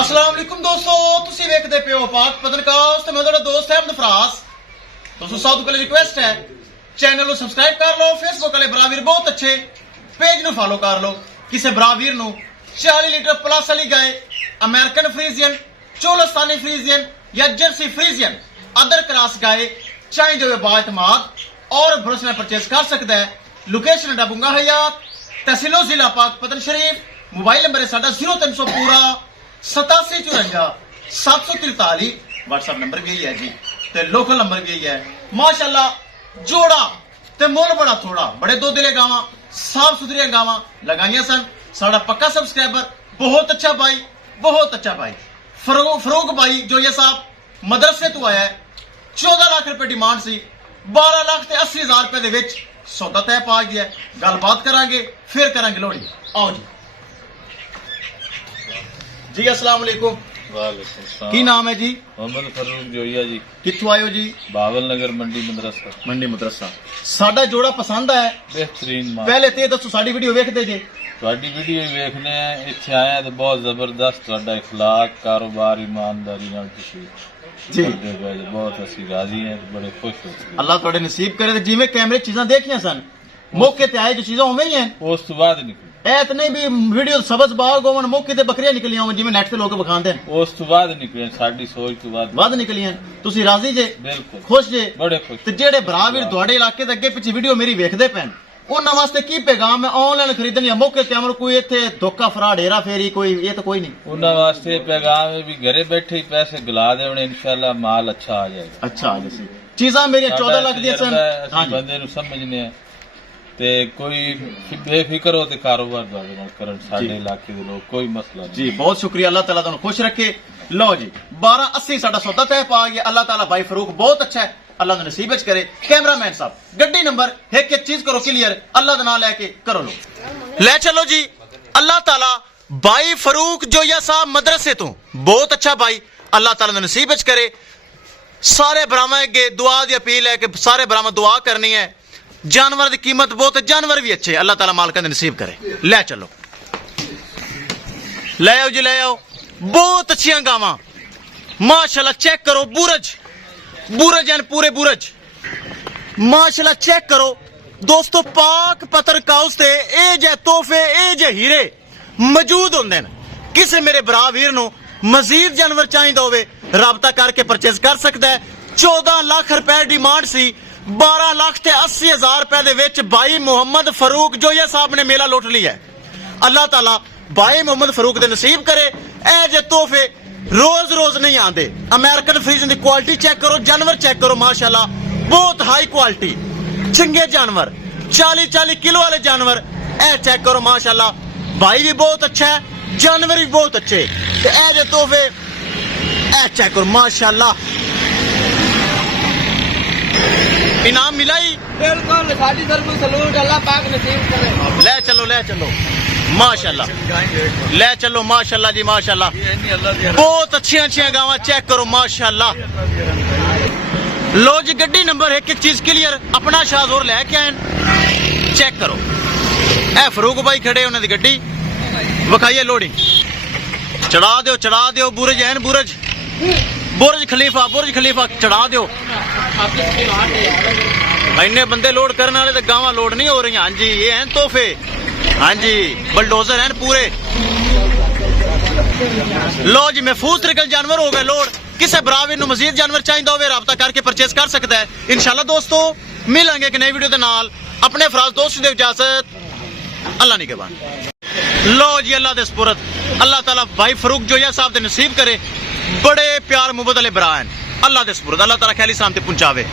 अस्सलाम वालेकुम दोस्तों, तुसी वेखदे पे हो पाक पतनकास्ट ते मैं तुहाडा दोस्त अहमद फराज। दोस्तों सब तो पहले रिक्वेस्ट है चैनल को सब्सक्राइब कर लो, फेसबुक वाले बरावीर बहुत अच्छे पेज नु फॉलो कर लो। किसी बरावीर नु 40 लीटर प्लस वाली गाय अमेरिकन फ्रीजियन, चोलस्तानी फ्रीजियन या जर्सी फ्रीजियन अदर क्रॉस गाय चाहिए जो बाएतमाद और भरोसे में परचेज कर सकता है। लोकेशन डबुंगा हयात, तहसीलो जिला पाक पतन शरीफ। मोबाइल नंबर है साडा 0300 पूरा 8754 743। व्हाट्सएप नंबर भी यही है जी, ते लोकल नंबर भी यही है। माशाल्लाह जोड़ा ते मोल बड़ा थोड़ा, बड़े दो दिले गावां, साफ सुथरी गावां लगाइया सन। साडा पक्का सब्सक्राइबर, बहुत अच्छा भाई, बहुत अच्छा भाई फरूक भाई जो ये साहब मदरसे तो आया है। 14 लाख रुपए डिमांड सी, 12 लाख ते 80,000 रुपए दे विच सौदा तय पा गया। गलबात करांगे, फिर करांगे लोहड़ी। आओ जी जी। अस्सलाम वालेकुम। वालेकुम सलाम। की नाम है जी? मोहम्मद फरूक जोइया जी। कित्थों आए हो जी? बावल नगर मंडी मदरसा। मंडी मदरसा। साडा जोड़ा पसंद है? बेहतरीन माल। पहले ते दसो साडी वीडियो वेखदे जे? ਤੁਹਾਡੀ ਵੀਡੀਓ ਵੇਖਨੇ ਆ, ਇੱਥੇ ਆਏ ਤਾਂ ਬਹੁਤ ਜ਼ਬਰਦਸਤ ਤੁਹਾਡਾ اخلاق ਕਾਰੋਬਾਰ ਈਮਾਨਦਾਰੀ ਨਾਲ ਤੁਸੀਂ ਜੀ ਕਰਦੇ ਪਏ ਜੀ, ਬਹੁਤ ਅਸੀਂ ਰਾਜ਼ੀ ਹਾਂ, ਬੜੇ ਖੁਸ਼ ਹੋ ਗਏ। अल्लाह ਤੁਹਾਡੇ ਨਸੀਬ ਕਰੇ ਤੇ ਜਿਵੇਂ ਕੈਮਰੇ ਚੀਜ਼ਾਂ ਦੇਖੀਆਂ ਸਨ ਮੌਕੇ ਤੇ ਆਏ ਜੋ ਚੀਜ਼ਾਂ ਉਵੇਂ ਹੀ ਹਨ। ਉਸ ਤੋਂ ਬਾਅਦ ਨਿਕਲੀ, ਐ ਤਾਂ ਨਹੀਂ ਵੀ ਵੀਡੀਓ ਸਬਜ਼ ਬਾਗ ਹੋਵਣ ਮੌਕੇ ਤੇ ਬੱਕਰੀਆਂ ਨਿਕਲੀਆਂ ਹੋਣ ਜਿਵੇਂ ਨੈਟ ਤੇ ਲੋਕ ਵਿਖਾਉਂਦੇ ਨੇ। ਉਸ ਤੋਂ ਬਾਅਦ ਨਿਕਲੇ, ਸਾਡੀ ਸੋਚ ਤੋਂ ਬਾਅਦ ਵੱਧ ਨਿਕਲੀਆਂ। ਤੁਸੀਂ ਰਾਜ਼ੀ ਜੇ? ਬਿਲਕੁਲ ਖੁਸ਼ ਜੇ? ਬੜੇ ਖੁਸ਼। ਤੇ ਜਿਹੜੇ ਭਰਾ ਵੀਰ ਤੁਹਾਡੇ ਇਲਾਕੇ ਦੇ ਅੱਗੇ ਪਿੱਛੇ ਵੀਡੀਓ ਮੇਰੀ ਵੇਖਦੇ ਪੈਣ ਉਹਨਾਂ ਵਾਸਤੇ ਕੀ ਪੈਗਾਮ ਹੈ? ਆਨਲਾਈਨ ਖਰੀਦਣ ਜਾਂ ਮੌਕੇ ਤੇ ਅਮਰ ਕੋਈ ਇੱਥੇ ਧੋਖਾ ਫਰਾਡ ਹੇਰਾ ਫੇਰੀ ਕੋਈ ਇਹ ਤਾਂ ਕੋਈ ਨਹੀਂ? ਉਹਨਾਂ ਵਾਸਤੇ ਪੈਗਾਮ ਹੈ ਵੀ ਘਰੇ ਬੈਠੇ ਹੀ ਪੈਸੇ ਗਲਾ ਦੇਵਣੇ, ਇਨਸ਼ਾਅੱਲਾ ਮਾਲ ਅੱਛਾ ਆ ਜਾਏਗਾ। ਅੱਛਾ ਜੀ ਸੀ ਚੀਜ਼ਾਂ ਮੇਰੀਆਂ 14 ਲੱਖ ਦੀਆਂ ਸਨ। ਅਸੀਂ ਬੰਦੇ ਨੂੰ ਸਮਝਨੇ ਆ ਤੇ ਕੋਈ ਬੇਫਿਕਰ ਹੋ ਤੇ ਕਾਰੋਬਾਰ ਤੁਹਾਡੇ ਨਾਲ ਕਰਨ। ਸਾਡੇ ਇਲਾਕੇ ਦੇ ਲੋਕ ਕੋਈ ਮਸਲਾ ਨਹੀਂ ਜੀ। ਬਹੁਤ ਸ਼ੁਕਰੀਆ, ਅੱਲਾਹ ਤਾਲਾ ਤੁਹਾਨੂੰ ਖੁਸ਼ ਰੱਖੇ। ਲਓ ਜੀ 1280 ਸਾਡਾ ਸੌਦਾ ਤੈਅ ਪਾ ਗਿਆ। ਅੱਲਾਹ ਤਾਲਾ ਭਾਈ ਫਰੂਕ ਬਹੁਤ ਅੱਛਾ ਹੈ, अल्लाह ने नसीब च करे। कैमरामैन साहब गड्डी नंबर एक चीज करो क्लियर, अल्लाह का नाम लेके करो लो ले चलो जी। अल्लाह ताला भाई फरूक जोया साहब मदरसे तो बहुत अच्छा भाई, अल्लाह ताला ने नसीब च करे। सारे भरावां अगे दुआ की अपील है कि सारे भरावां दुआ करनी है। जानवर की कीमत बहुत है, जानवर भी अच्छे, अल्लाह ताला मालिक ने नसीब करे। ले चलो ले आओ जी, ले आओ। बहुत अच्छियां गावां माशाल्लाह, चेक करो बूरज बूरज हैं, पूरे बूरज माशाल्लाह चेक करो दोस्तों। पाक पत्थर काउस ते ए जे तोहफे ए जे हीरे मौजूद होंदे ने। किसे मेरे भरा वीर नु मजीद जानवर चाहिदा होवे राबता करके परचेज कर सकदा है। 14 लाख रुपए डिमांड सी, 12 लाख ते 80,000 रुपए दे विच भाई मोहम्मद फरूक जोया साहब ने मेला लुट लिया है। अल्लाह ताला भाई मोहम्मद फरूक दे नसीब करे। ए जे तोहफे रोज रोज नहीं आते। अमेरिकन फ्रीजन की क्वालिटी चेक करो, जानवर चेक करो माशाल्लाह बहुत हाई क्वालिटी, चंगे जानवर 40-40 किलो वाले जानवर ए चेक करो माशाल्लाह। भाई भी बहुत अच्छा है, जानवर भी बहुत अच्छे। ते ए जे तोहफे ए चेक करो माशाल्लाह। इनाम मिला ही बिल्कुल, साडी तरफ सलूट, अल्लाह पाक नसीब करे। ले चलो ले चलो माशाल्लाह, ले चलो माशाल्लाह जी माशाल्लाह। बहुत अच्छियां अच्छियां गावां चेक करो माशाल्लाह। लो जी गड्डी नंबर एक चीज क्लियर, अपना शाहजोर लेके आए चेक करो। ए फरूक भाई खड़े उन्होंने गड्डी विखाइए, लोडिंग चढ़ा दो बुरज है, बुरज बुरज खलीफा चढ़ा दो। इन्ने बंदे लोड करने वाले तो गावां लोड नहीं हो रही। हाँ जी ये हैं तोहफे, हाँ जी बलडोजर हैं पूरे। लो जी महफूज तरीके जानवर हो गए लोड। किसे बराबर नु मजीद जानवर चाहिए होवे राबता करके परचेज कर सकता है। इंशाल्लाह दोस्तों मिलेंगे एक नई वीडियो के नाल। अपने फराज दोस्त दे इजाजत, अल्लाह निगहबान। लो जी अल्लाह दे सुपुरद, अल्लाह ताला भाई फरूक जोया साहब दे नसीब करे। बड़े प्यार मुहब्बत वाले भरा हैं, अल्लाह दे सुपुरद, अल्लाह ताला खैली सलामती पहुंचावे।